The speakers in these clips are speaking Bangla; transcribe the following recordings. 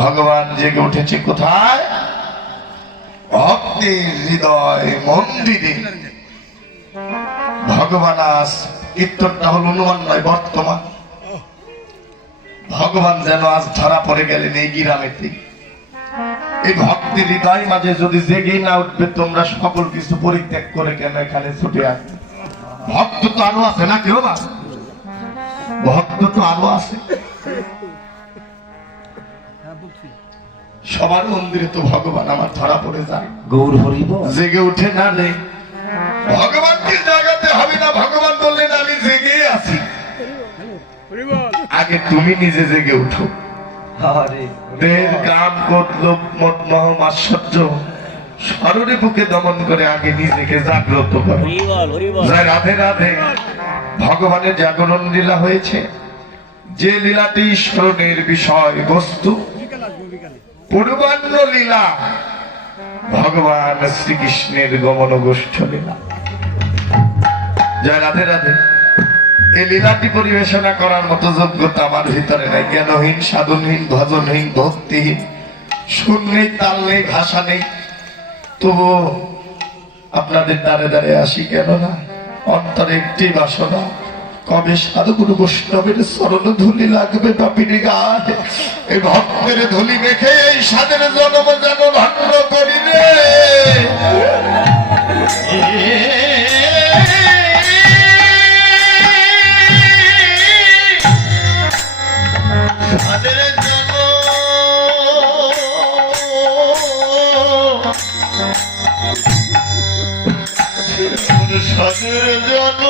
ভগবান জেগে উঠেছে কোথায়? ভক্তির হৃদয় মন্দিরে। ভগবান আস কীর্তনটা হল অনুমান নয়, বর্তমান। ভগবান যেন আজ ধরা পড়ে গেলেন এই গ্রামেতে এই ভক্তি হৃদয় মাঝে যদি জেগে না উঠবে, তোমরা সকল কিছু পরিত্যাগ করে কেন এখানে ছুটে আসবে? ভক্ত তো আলো আছে না কেউ বা? ভক্ত তো আলো আছে। সবার মন্দিরে তো ভগবান আমার ধরা পড়ে যায়। গৌর হরিব। জেগে উঠে না রে ভগবানকে জাগাতে হবে না ভগবান বললেন আমি জেগে আছি। আগে তুমি নিজে জেগে উঠো। দেহের কাম ক্রোধ লোভ মত মোহ মাশ্চর্য স্মরণে বুকে দমন করে আগে নিজেকে জাগ্রত করো। রাধে রাধে। ভগবানের জাগরণ লীলা হয়েছে। যে লীলাটি স্মরণের বিষয় বস্তু পূর্বান্ন লীলা ভগবান শ্রীকৃষ্ণের গমন গোষ্ঠ লীলা। জয় রাধে রাধে। এই লীলাটি পরিবেশনা করার মতো যোগ্যতা আমার ভিতরে নাই। জ্ঞানহীন সাধনহীন ভজনহীন ভক্তিহীন। সুর নেই তাল নেই ভাষা নেই তবু আপনাদের দ্বারে দ্বারে আসি কেন না? অন্তরে একটি বাসনা। কবে সাধুগুরু বৈষ্ণবের চরণ ধুলি লাগবে পাপিনি গায়ে? এই ভক্তের ধুলি মেখে এই সাধের জনম যেন ভণ্ড করি সাদের জন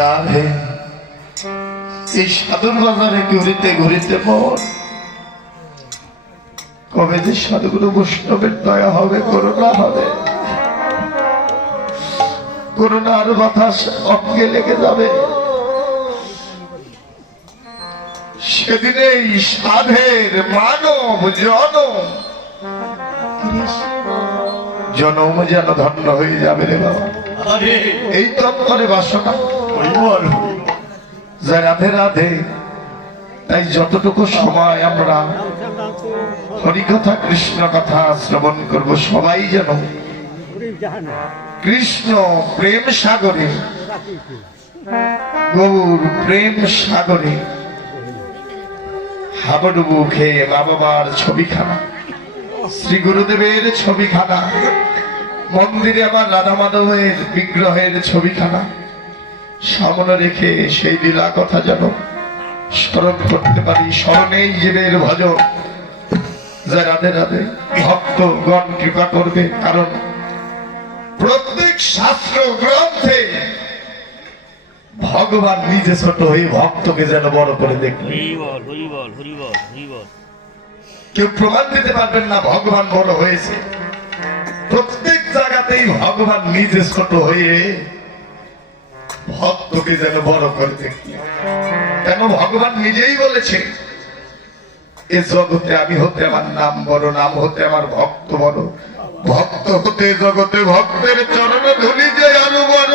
রাধে এই সাধুর বাজারে ঘুরিতে ঘুরিতে মন? কবে যে সাধুগুরু বৈষ্ণবের দয়া হবে করোনা হবে। করোনার বাতাস অঙ্গে লেগে যাবে। সেদিনে এই সাধের মানব জনম। জনম যেন ধন্য হয়ে যাবে রে বাবা। এই তো অন্তরে বাসনা যে রাধে রাধে, তাই যতটুকু সময় আমরা হরিকথা, কৃষ্ণ কথা শ্রবণ করব, সবাই যেন কৃষ্ণ প্রেম সাগরে, গৌর প্রেম সাগরে, হাবডুবু খেয়ে মা বাবার ছবিখানা, শ্রী গুরুদেবের ছবিখানা, মন্দিরে আমার রাধা মাধবের বিগ্রহের ছবিখানা সামনে রেখে সেই লীলা কথা যেন স্মরণ করতে পারি। স্মরণেই জীবের ভজন। যে রাধে রাধে ভক্তগণ কৃপা করবে কারণ প্রত্যেক শাস্ত্র গ্রন্থে ভগবান নিজে ছোট হয়ে ভক্তকে যেন বড় করে দেখলেন কেউ প্রমাণ দিতে পারবেন না ভগবান বড় হয়েছে। প্রত্যেক জায়গাতেই ভগবান নিজে ছোট হয়ে ভক্তকে যেন বড় করে দেখি কেন ভগবান নিজেই বলেছে এ জগতে আমি হতে আমার নাম বড় নাম হতে আমার ভক্ত বড় ভক্ত হতে জগতে ভক্তের চরণ ধুলি যে আরও বড়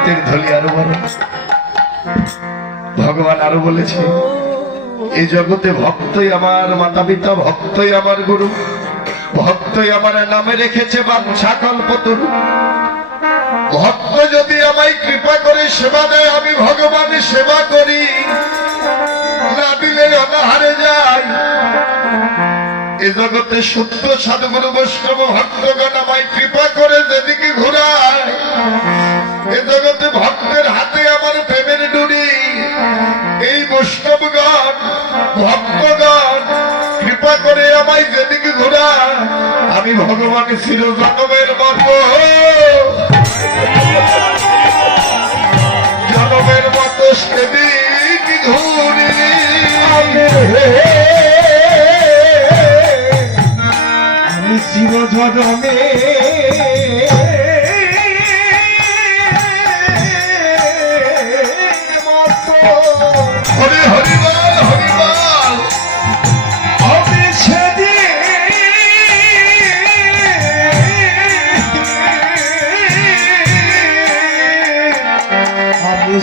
ভক্তের ধলি আরও বড় ভগবান আরও বলেছে এই জগতে ভক্তই আমার মাতা পিতা ভক্তই আমার গুরু, ভক্তই আমার নামে রেখেছে বাঞ্ছা কল্পতরু ভক্ত যদি আমায় কৃপা করে সেবা দেয়, আমি ভগবানের সেবা করি। না দিলে অনাহারে যাই এ জগতে শুদ্ধ সাধুগুরু বৈষ্ণব ভক্তগণ আমায় কৃপা করে যেদিকে ঘুরায় জগতে ভক্তের হাতে আমার প্রেমের ডুরি এই ভক্তগণ, কৃপা আমায় যেদিকে ঘোরা, আমি ভগবান চির জনমের মতো। জনমের মতো সেদিক ঘুরি। আমি চির জনমে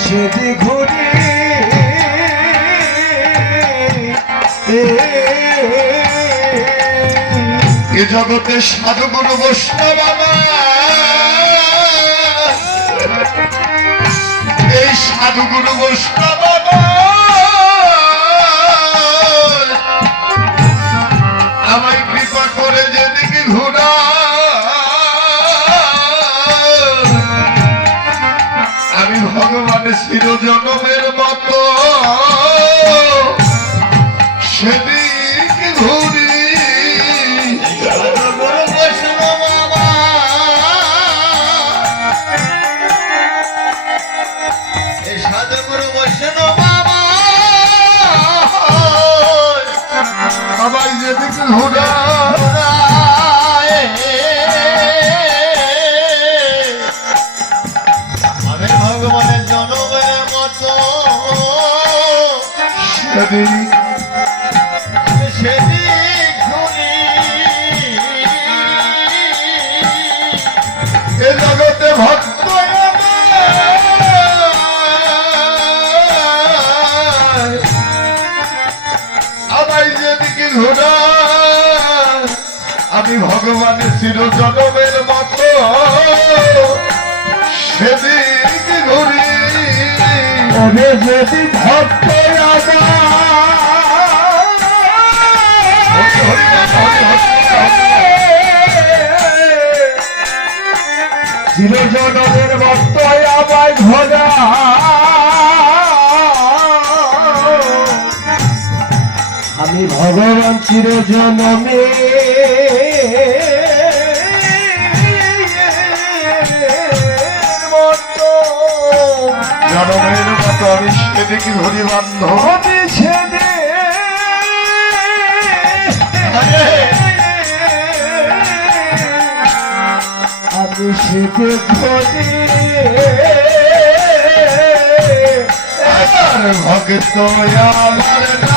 সেদিন ঘুরি এ জগতে সাধুগুরু বৈষ্ণব। এই সাধুগুরু বৈষ্ণব চির জনমের মতো। সেদিক ঘুরি। সবাই যেদিকে ঘোরা। ঘুরি এ জগতে ভক্ত। আমায় যেদিকে ঘোরা আমি ভগবানের চির জনমের মতো। সেদিক ঘুরি। যদি ভক্ত আমি ভগবান চিরজনমে জনমের মতো আমি সেদিকে আমি আমি ধরি। আর ভক্ত আমার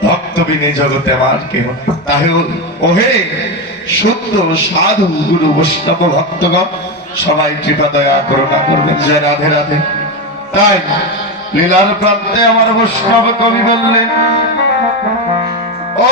তরু ভক্ত বিনে জগতে আমার কেহ। তাহে ওহে সত্য সাধু গুরু বৈষ্ণব ভক্তগণ, সবাই কৃপা দয়া করুণা করবেন যে রাধে রাধে তাই লীলার প্রান্তে আমার বৈষ্ণব কবি বললেন, ও